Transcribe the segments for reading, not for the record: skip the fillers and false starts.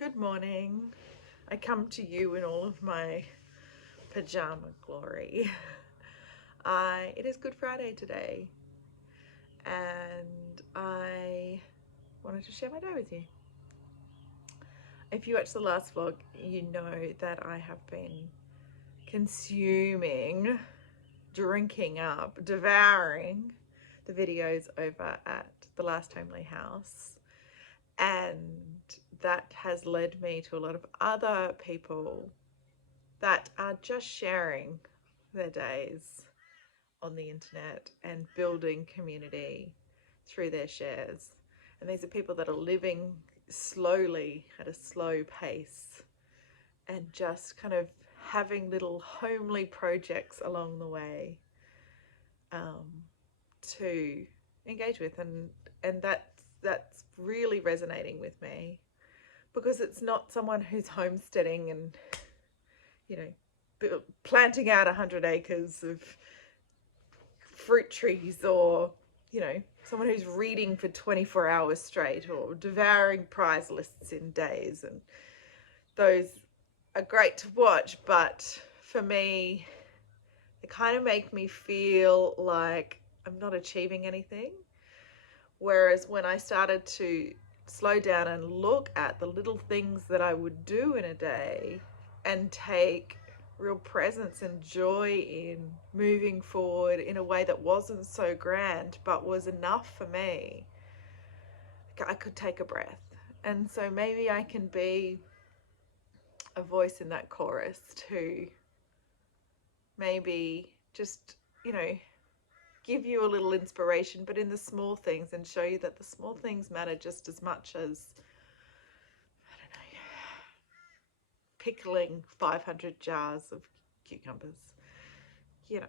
Good morning. I come to you in all of my pajama glory. It is Good Friday today, and I wanted to share my day with you. If you watched the last vlog, you know that I have been consuming, drinking up, devouring the videos over at the Last Homely House, and that has led me to a lot of other people that are just sharing their days on the internet and building community through their shares. And these are people that are living slowly at a slow pace and just kind of having little homely projects along the way to engage with, and that's really resonating with me, because it's not someone who's homesteading and planting out 100 acres of fruit trees, or someone who's reading for 24 hours straight or devouring prize lists in days. And those are great to watch, but for me, they kind of make me feel like I'm not achieving anything. Whereas when I started to slow down and look at the little things that I would do in a day and take real presence and joy in moving forward in a way that wasn't so grand but was enough for me, I could take a breath. And so maybe I can be a voice in that chorus to maybe just give you a little inspiration, but in the small things, and show you that the small things matter just as much as, I don't know, pickling 500 jars of cucumbers. You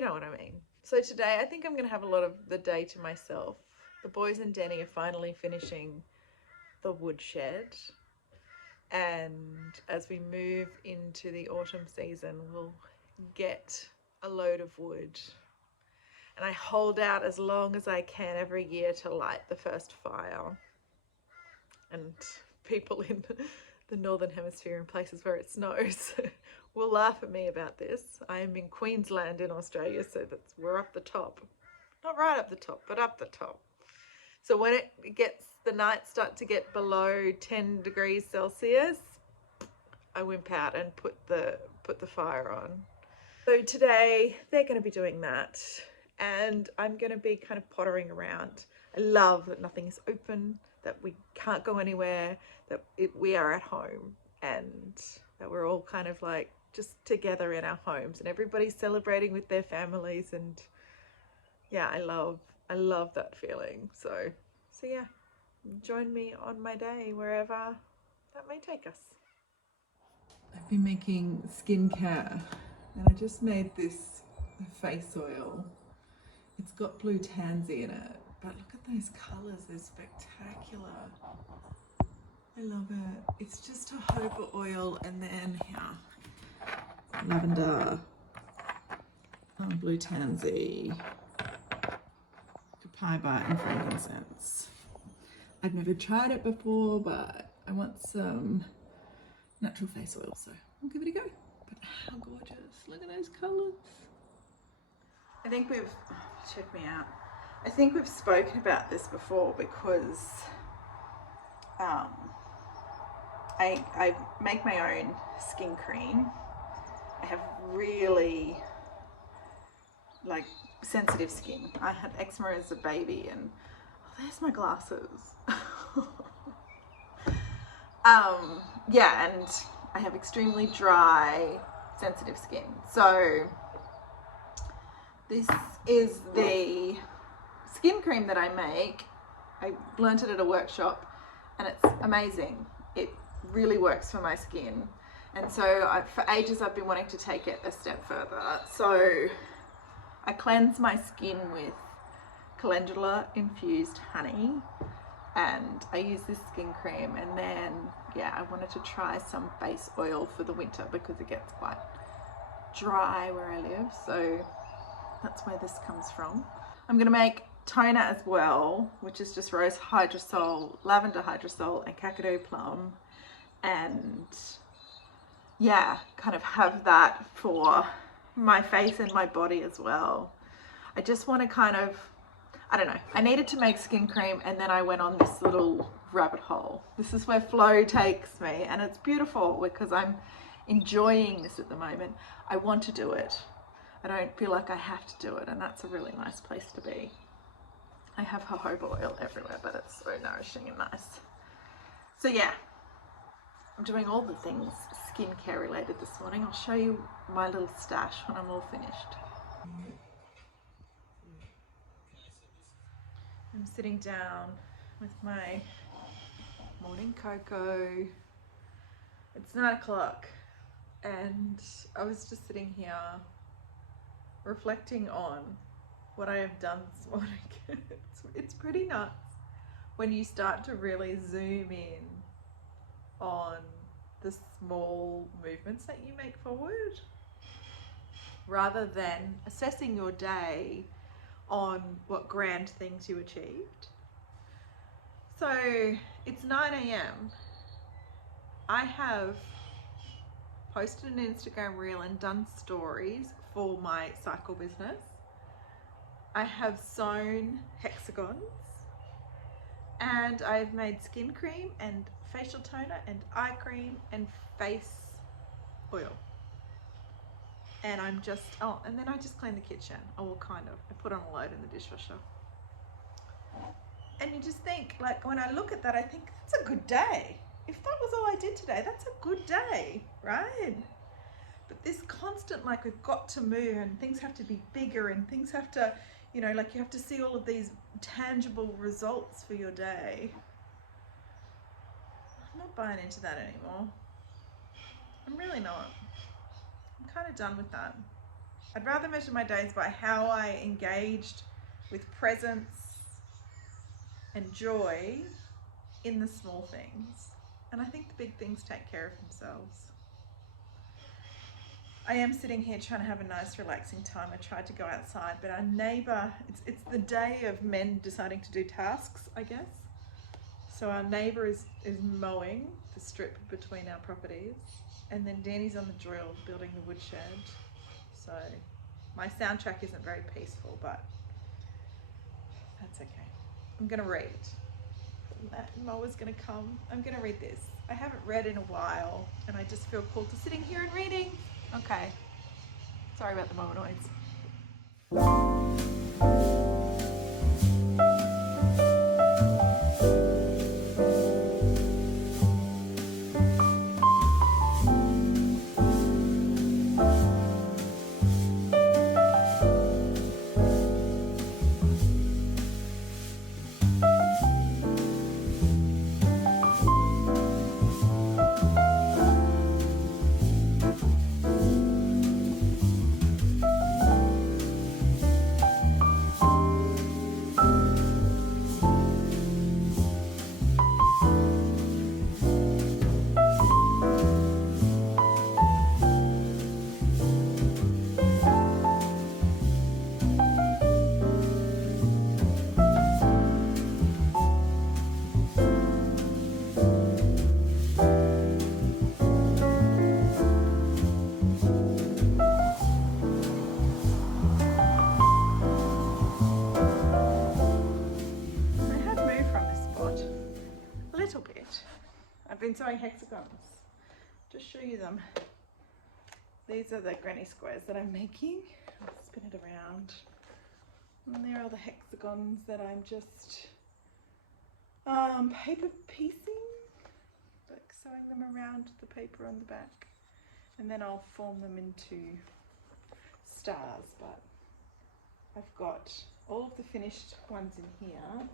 know what I mean. So today I think I'm going to have a lot of the day to myself. The boys and Denny are finally finishing the woodshed, and as we move into the autumn season, we'll get a load of wood. And I hold out as long as I can every year to light the first fire. And people in the Northern Hemisphere, in places where it snows, will laugh at me about this. I am in Queensland in Australia, so we're up the top. Not right up the top, but up the top. So when the nights start to get below 10 degrees Celsius, I wimp out and put the fire on. So today they're going to be doing that, and I'm going to be kind of pottering around. I love that nothing is open, that we can't go anywhere, that we are at home, and that we're all kind of like just together in our homes, and everybody's celebrating with their families. And yeah, I love that feeling. So yeah, join me on my day wherever that may take us. I've been making skincare, and I just made this face oil. It's got blue tansy in it, but look at those colours, they're spectacular. I love it. It's just a jojoba oil, and then here, lavender, blue tansy, copaiba, and frankincense. I've never tried it before, but I want some natural face oil, so we'll give it a go. But how gorgeous, look at those colours. I think check me out. I think we've spoken about this before, because I make my own skin cream. I have really sensitive skin. I had eczema as a baby, and there's my glasses. Yeah, and I have extremely dry, sensitive skin. So this is the skin cream that I make. I learnt it at a workshop, and it's amazing. It really works for my skin. And so for ages I've been wanting to take it a step further. So I cleanse my skin with calendula infused honey, and I use this skin cream, and then I wanted to try some face oil for the winter because it gets quite dry where I live. So that's where this comes from. I'm going to make toner as well, which is just rose hydrosol, lavender hydrosol, and Kakadu plum. and yeah, kind of have that for my face and my body as well. I just want to kind of, I don't know, I needed to make skin cream, and then I went on this little rabbit hole. This is where flow takes me, and it's beautiful because I'm enjoying this at the moment. I want to do it. I don't feel like I have to do it, and that's a really nice place to be. I have jojoba oil everywhere, but it's so nourishing and nice. So yeah, I'm doing all the things skincare related this morning. I'll show you my little stash when I'm all finished. I'm sitting down with my morning cocoa. It's 9 o'clock and I was just sitting here reflecting on what I have done this morning. It's pretty nuts when you start to really zoom in on the small movements that you make forward, rather than assessing your day on what grand things you achieved. So it's 9 a.m. I have posted an Instagram reel and done stories for my cycle business. I have sewn hexagons, and I've made skin cream and facial toner and eye cream and face oil. And I'm just, oh, and then I just cleaned the kitchen. Oh, well, kind of. I put on a load in the dishwasher. And you just think, like, when I look at that, I think that's a good day. If that was all I did today, that's a good day, right? But this constant, like, we've got to move and things have to be bigger and things have to, you know, like you have to see all of these tangible results for your day. I'm not buying into that anymore. I'm really not. I'm kind of done with that. I'd rather measure my days by how I engaged with presence and joy in the small things. And I think the big things take care of themselves. I am sitting here trying to have a nice relaxing time. I tried to go outside, but our neighbour, it's the day of men deciding to do tasks, I guess. So our neighbour is mowing the strip between our properties, and then Danny's on the drill building the woodshed. So my soundtrack isn't very peaceful, but that's okay. I'm gonna read. That mower's gonna come. I'm gonna read this. I haven't read in a while, and I just feel called to sitting here and reading. Okay. Sorry about the mower noise. Been sewing hexagons. Just show you them. These are the granny squares that I'm making. I'll spin it around. And there are the hexagons that I'm just paper piecing, like sewing them around the paper on the back. And then I'll form them into stars, but I've got all of the finished ones in here.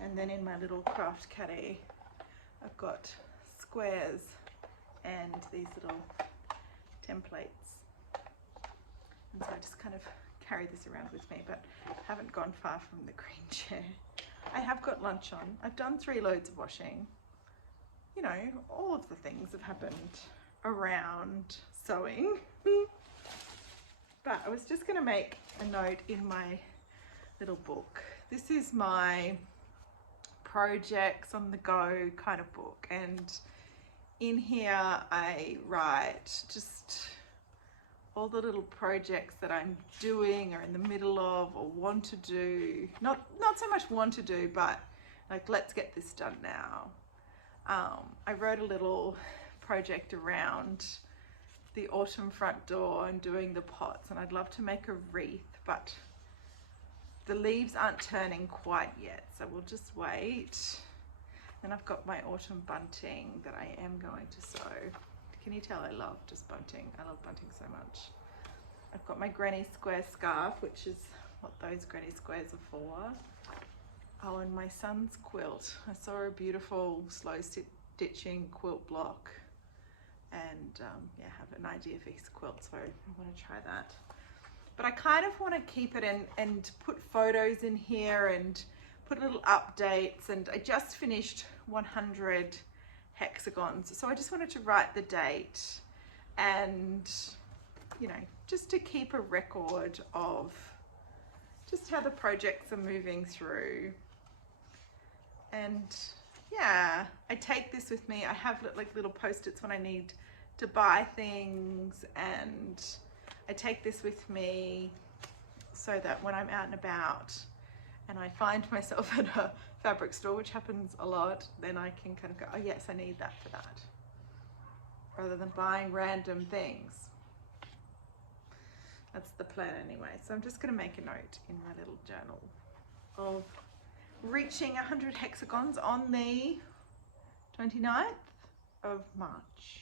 And then in my little craft caddy, I've got squares and these little templates, and so I just kind of carry this around with me, but haven't gone far from the green chair. I have got lunch on. I've done 3 loads of washing. You know, all of the things have happened around sewing. But I was just going to make a note in my little book. This is my projects on the go kind of book, and In here I write just all the little projects that I'm doing or in the middle of or want to do. Not so much want to do, but like, let's get this done now. I wrote a little project around the autumn front door and doing the pots, and I'd love to make a wreath, but the leaves aren't turning quite yet, so we'll just wait. And I've got my autumn bunting that I am going to sew. Can you tell I love just bunting? I love bunting so much. I've got my granny square scarf, which is what those granny squares are for. Oh, and my son's quilt. I saw a beautiful slow stitching quilt block, and yeah, have an idea for his quilt, so I want to try that. But I kind of want to keep it and put photos in here and put little updates, and I just finished 100 hexagons, so I just wanted to write the date and, you know, just to keep a record of just how the projects are moving through. And yeah, I take this with me. I have like little post-its when I need to buy things, and I take this with me so that when I'm out and about and I find myself at a fabric store, which happens a lot, then I can kind of go, oh yes, I need that for that, rather than buying random things. That's the plan anyway. So I'm just going to make a note in my little journal of reaching 100 hexagons on the 29th of March.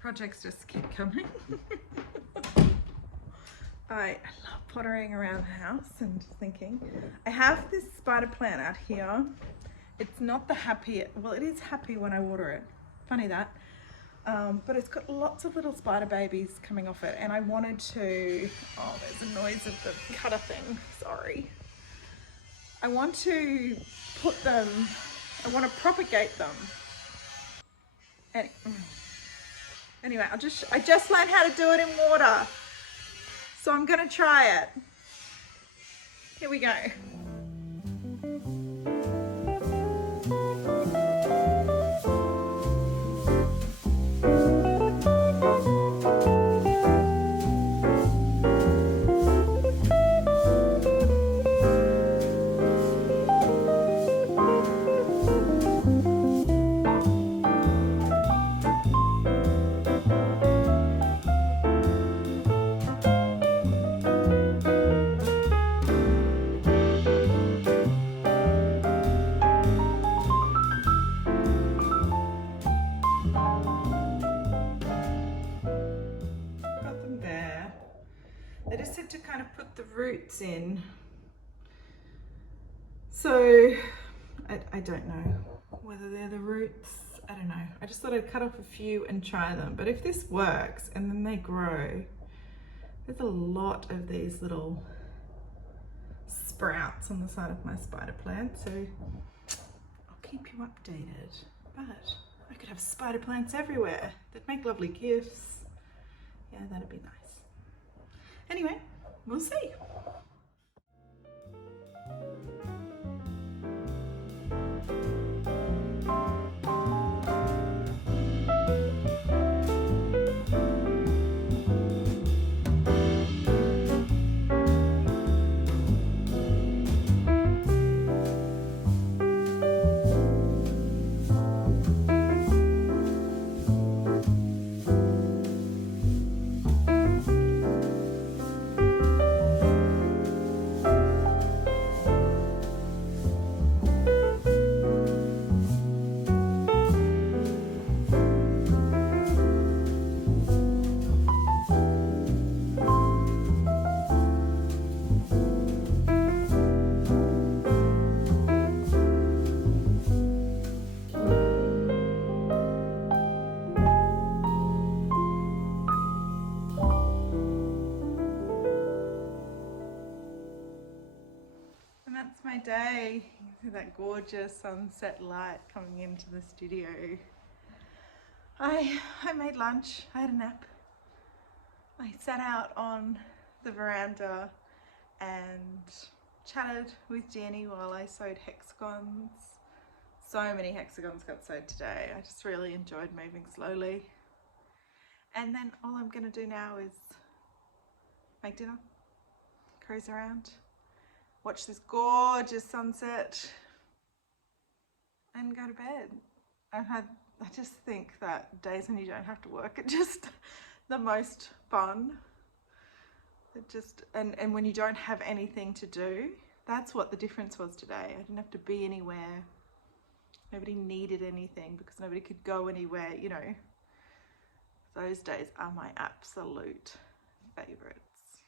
Projects just keep coming. I love pottering around the house and just thinking. I have this spider plant out here. It's not the happiest, well, it is happy when I water it. Funny that. But it's got lots of little spider babies coming off it, and I wanted to, oh, there's a noise of the cutter thing, sorry. I want to put them, I want to propagate them. Anyway, I just learned how to do it in water, so I'm gonna try it. Here we go. To kind of put the roots in. So I don't know whether they're the roots. I don't know. I just thought I'd cut off a few and try them. But if this works and then they grow, there's a lot of these little sprouts on the side of my spider plant. So I'll keep you updated. But I could have spider plants everywhere that make lovely gifts. Yeah, that'd be nice. Anyway, we'll see. my day. You can see that gorgeous sunset light coming into the studio. I made lunch. I had a nap. I sat out on the veranda and chatted with Jenny while I sewed hexagons. So many hexagons got sewed today. I just really enjoyed moving slowly. And then all I'm going to do now is make dinner, cruise around, watch this gorgeous sunset, and go to bed. I just think that days when you don't have to work are just the most fun. It just and when you don't have anything to do, that's what the difference was today. I didn't have to be anywhere. Nobody needed anything because nobody could go anywhere, you know. Those days are my absolute favorites.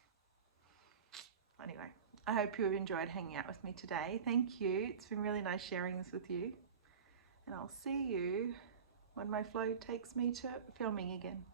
Anyway, I hope you have enjoyed hanging out with me today. Thank you. It's been really nice sharing this with you. And I'll see you when my flow takes me to filming again.